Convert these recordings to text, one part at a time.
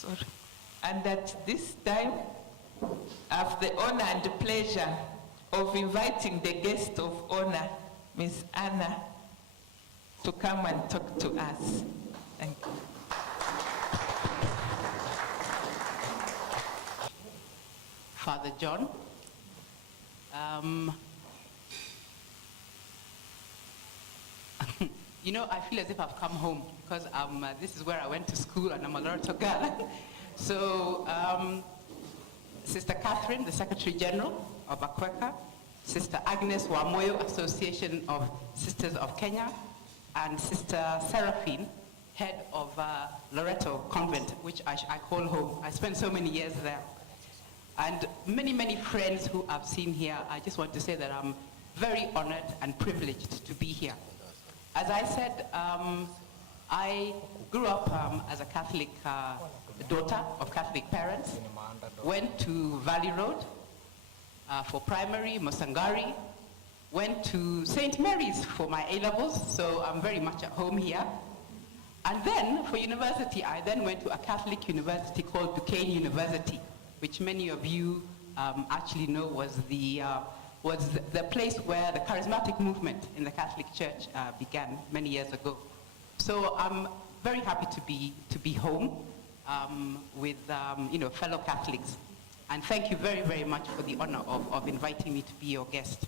Sorry. And at this time, I have the honor and the pleasure of inviting the guest of honor, Miss Anna, to come and talk to us. Thank you. Father John, you know, I feel as if I've come home because this is where I went to school and I'm a Loretta girl. So, Sister Catherine, the Secretary General of Akweka, Sister Agnes Wamoyo, Association of Sisters of Kenya, and Sister Seraphine, head of Loreto Convent, which I call home. I spent so many years there. And many, many friends who I've seen here, I just want to say that I'm very honored and privileged to be here. As I said, I grew up as a Catholic daughter of Catholic parents, went to Valley Road for primary, Mosangari, went to St. Mary's for my A-levels, so I'm very much at home here. And then for university, I then went to a Catholic university called Duquesne University, which many of you actually know was the place where the charismatic movement in the Catholic Church began many years ago. So I'm very happy to be home with fellow Catholics. And thank you very, very much for the honor of inviting me to be your guest.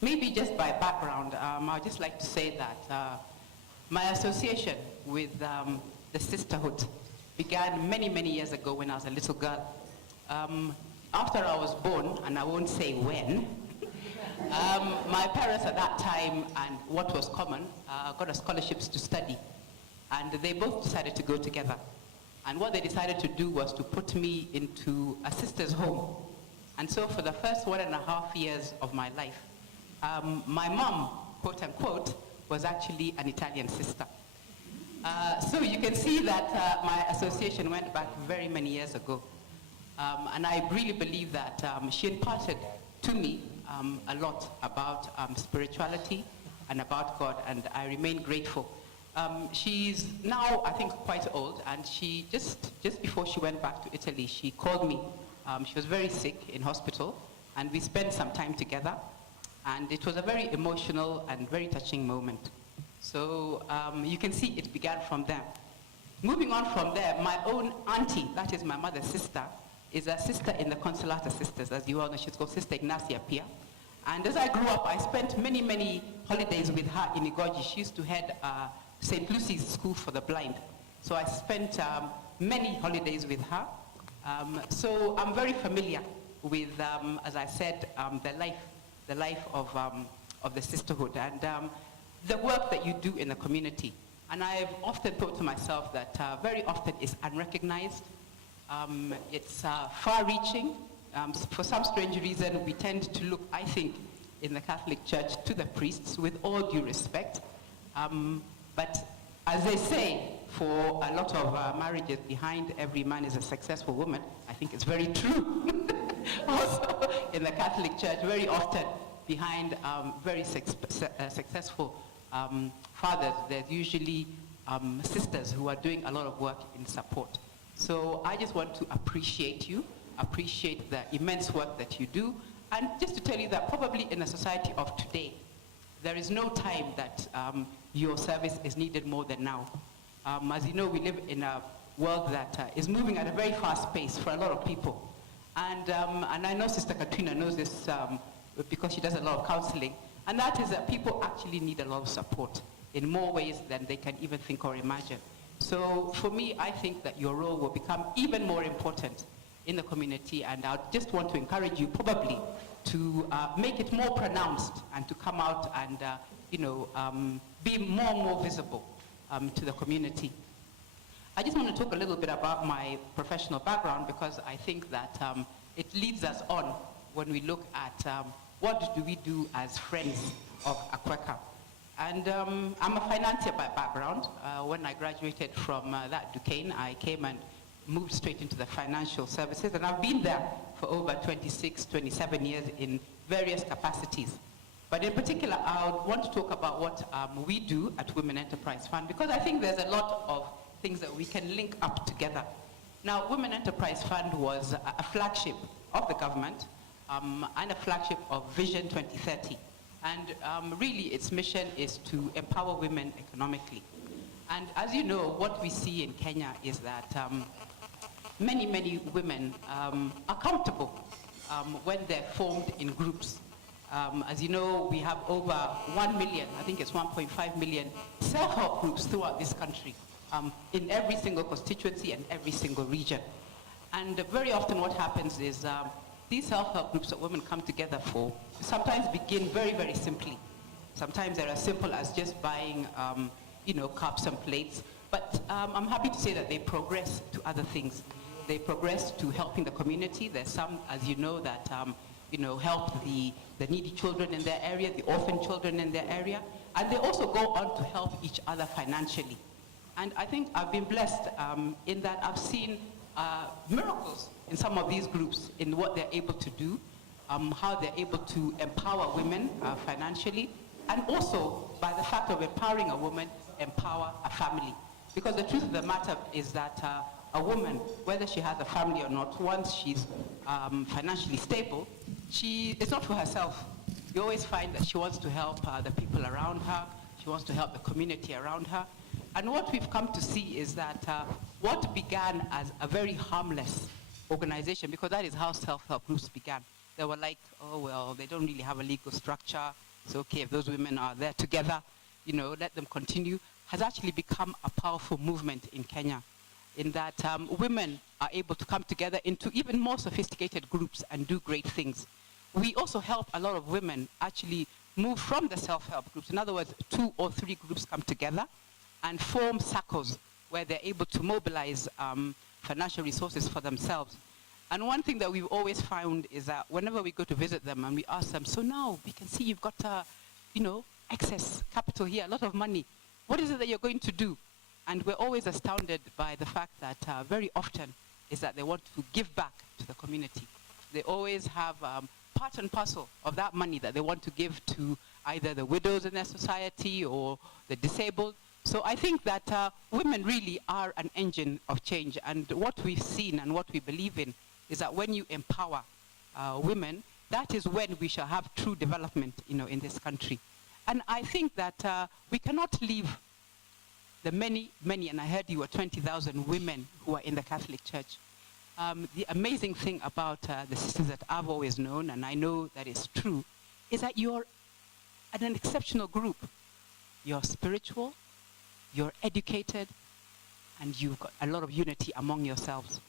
Maybe just by background, I'd just like to say that my association with the sisterhood began many, many years ago when I was a little girl. After I was born, and I won't say when, my parents at that time, and what was common, got us scholarships to study. And they both decided to go together. And what they decided to do was to put me into a sister's home. And so for the first 1.5 years of my life, my mom, quote unquote, was actually an Italian sister. So you can see that my association went back very many years ago. And I really believe that she imparted to me a lot about spirituality and about God, and I remain grateful. She's now, I think, quite old, and she just before she went back to Italy, she called me. She was very sick in hospital, and we spent some time together, and it was a very emotional and very touching moment. So you can see it began from there. Moving on from there, my own auntie, that is my mother's sister, is a sister in the Consolata Sisters, as you all know. She's called Sister Ignacia Pia. And as I grew up, I spent many, many holidays with her in Igoji. She used to head St. Lucy's School for the Blind. So I spent many holidays with her. So I'm very familiar with, as I said, the life of the sisterhood and the work that you do in the community. And I've often thought to myself that very often it's unrecognized. It's far-reaching. For some strange reason, we tend to look, I think, in the Catholic Church to the priests with all due respect. But as they say, for a lot of marriages, behind every man is a successful woman. I think it's very true. Also, in the Catholic Church, very often behind very successful fathers, there's usually sisters who are doing a lot of work in support. So I just want to appreciate you, appreciate the immense work that you do, and just to tell you that probably in the society of today, there is no time that your service is needed more than now. As you know, we live in a world that is moving at a very fast pace for a lot of people. And I know Sister Katrina knows this because she does a lot of counseling, and that is that people actually need a lot of support in more ways than they can even think or imagine. So for me, I think that your role will become even more important in the community, and I just want to encourage you probably to make it more pronounced and to come out and be more and more visible to the community. I just want to talk a little bit about my professional background because I think that it leads us on when we look at what do we do as friends of Akweka. And I'm a financier by background. When I graduated from that Duquesne, I came and moved straight into the financial services, and I've been there for over 26, 27 years in various capacities. But in particular, I would want to talk about what we do at Women Enterprise Fund, because I think there's a lot of things that we can link up together Now, Women Enterprise Fund was a flagship of the government and a flagship of Vision 2030. And really, its mission is to empower women economically. And as you know, what we see in Kenya is that many, many women are comfortable when they're formed in groups. As you know, we have over 1 million, I think it's 1.5 million self-help groups throughout this country, in every single constituency and every single region. And very often what happens is these self-help groups that women come together for sometimes begin very, very simply. Sometimes they're as simple as just buying cups and plates. But I'm happy to say that they progress to other things. They progress to helping the community. There's some, as you know, that help the needy children in their area, the orphan children in their area. And they also go on to help each other financially. And I think I've been blessed in that I've seen miracles in some of these groups in what they're able to do, how they're able to empower women financially, and also by the fact of empowering a woman, empower a family. Because the truth of the matter is that a woman, whether she has a family or not, once she's financially stable, it's not for herself. You always find that she wants to help the people around her, she wants to help the community around her. And what we've come to see is that what began as a very harmless organization, because that is how self-help groups began. They were like, oh, well, they don't really have a legal structure. It's okay if those women are there together, let them continue, has actually become a powerful movement in Kenya, in that women are able to come together into even more sophisticated groups and do great things. We also help a lot of women actually move from the self-help groups. In other words, 2 or 3 groups come together and form SACCOs where they're able to mobilize financial resources for themselves. And one thing that we've always found is that whenever we go to visit them and we ask them, so now we can see you've got, excess capital here, a lot of money. What is it that you're going to do? And we're always astounded by the fact that very often is that they want to give back to the community. They always have part and parcel of that money that they want to give to either the widows in their society or the disabled. So I think that women really are an engine of change. And what we've seen and what we believe in is that when you empower women, that is when we shall have true development, in this country. And I think that we cannot leave the many, and I heard you were 20,000 women who are in the Catholic Church. The amazing thing about the sisters that I've always known, and I know that is true, is that you're an exceptional group. You're spiritual, you're educated, and you've got a lot of unity among yourselves.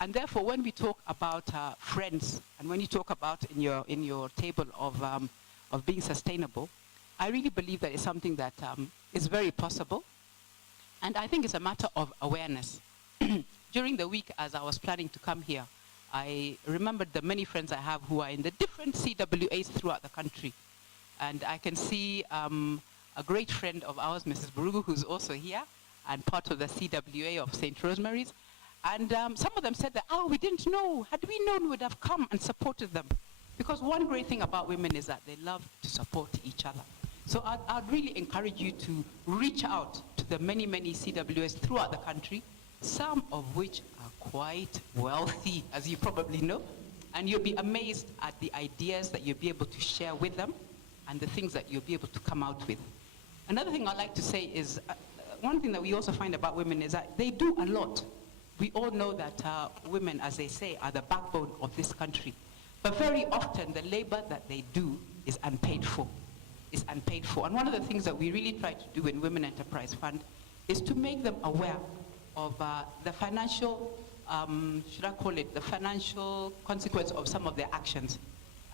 And therefore, when we talk about friends, and when you talk about in your table of being sustainable, I really believe that it's something that is very possible. And I think it's a matter of awareness. During the week, as I was planning to come here, I remembered the many friends I have who are in the different CWAs throughout the country. And I can see a great friend of ours, Mrs. Burugu, who's also here, and part of the CWA of St. Rosemary's. And some of them said that, we didn't know. Had we known, we would have come and supported them. Because one great thing about women is that they love to support each other. So I'd really encourage you to reach out to the many, many CWAs throughout the country, some of which are quite wealthy, as you probably know. And you'll be amazed at the ideas that you'll be able to share with them and the things that you'll be able to come out with. Another thing I'd like to say is, one thing that we also find about women is that they do a lot. We all know that women, as they say, are the backbone of this country. But very often, the labor that they do is unpaid for. And one of the things that we really try to do in Women Enterprise Fund is to make them aware of the financial, the financial consequence of some of their actions.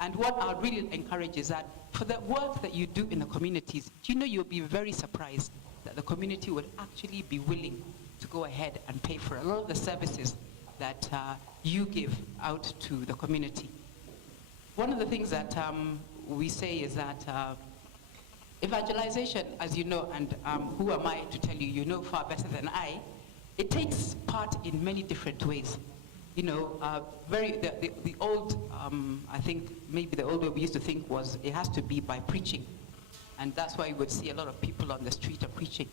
And what I would really encourage is that for the work that you do in the communities, you'll be very surprised that the community would actually be willing to go ahead and pay for a lot of the services that you give out to the community. One of the things that we say is that evangelization, as you know, and who am I to tell you, you know far better than I, it takes part in many different ways. The old, I think maybe the old way we used to think was it has to be by preaching. And that's why you would see a lot of people on the street are preaching.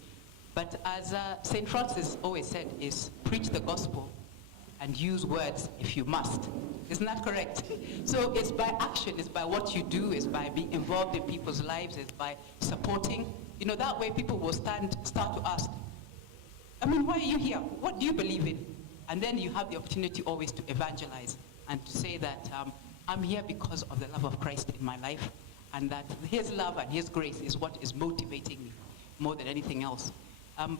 But as St. Francis always said, is preach the gospel and use words if you must. Isn't that correct? So it's by action, it's by what you do, it's by being involved in people's lives, it's by supporting. You know, that way people will start to ask, I mean, why are you here? What do you believe in? And then you have the opportunity always to evangelize and to say that I'm here because of the love of Christ in my life, and that his love and his grace is what is motivating me more than anything else.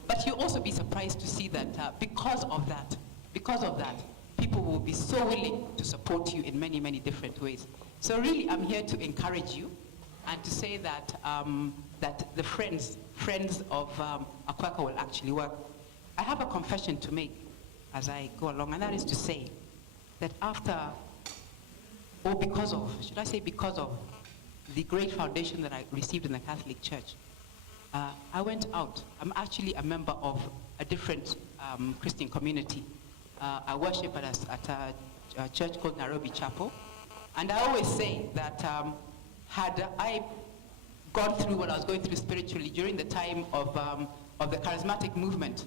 But you'll also be surprised to see that because of that, people will be so willing to support you in many, many different ways. So really, I'm here to encourage you and to say that, that the friends of Akweka will actually work. I have a confession to make as I go along, and that is to say that after, or because of, should I say because of, the great foundation that I received in the Catholic Church, I went out. I'm actually a member of a different Christian community. I worship at a church called Nairobi Chapel. And I always say that had I gone through what I was going through spiritually during the time of the charismatic movement,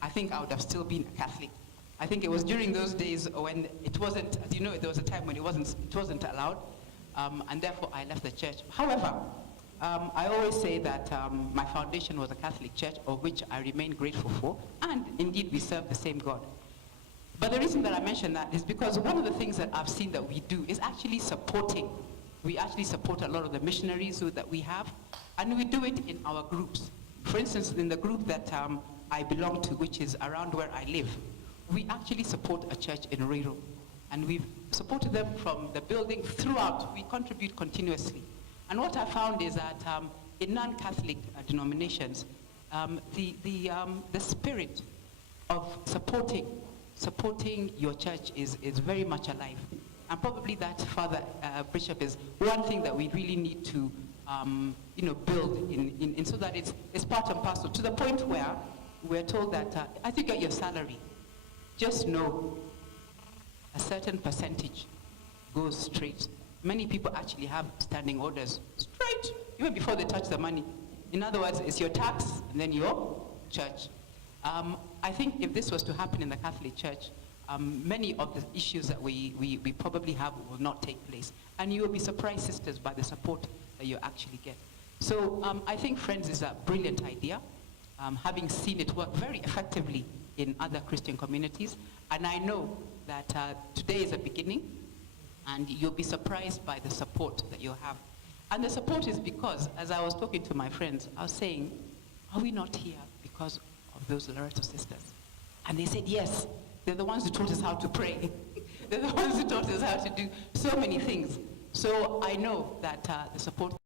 I think I would have still been a Catholic. I think it was during those days when it wasn't, as you know, there was a time when it wasn't allowed, and therefore I left the church. However, I always say that my foundation was a Catholic church, of which I remain grateful for, and indeed we serve the same God. But the reason that I mention that is because one of the things that I've seen that we do is actually supporting. We actually support a lot of the missionaries that we have, and we do it in our groups. For instance, in the group that I belong to, which is around where I live, we actually support a church in Ruiru. And we've supported them from the building throughout. We contribute continuously. And what I found is that in non-Catholic denominations, the spirit of supporting your church is very much alive. And probably that, Father Bishop, is one thing that we really need to build in so that it's part and parcel, to the point where we're told that as you get your salary, just know a certain percentage goes straight. Many people actually have standing orders straight, even before they touch the money. In other words, it's your tax and then your church. I think if this was to happen in the Catholic Church, many of the issues that we probably have will not take place. And you will be surprised, sisters, by the support that you actually get. So I think Friends is a brilliant idea, having seen it work very effectively in other Christian communities. And I know that today is a beginning, and you'll be surprised by the support that you'll have. And the support is because, as I was talking to my friends, I was saying, are we not here because of those Loreto sisters? And they said, yes. They're the ones who taught us how to pray. They're the ones who taught us how to do so many things. So I know that the support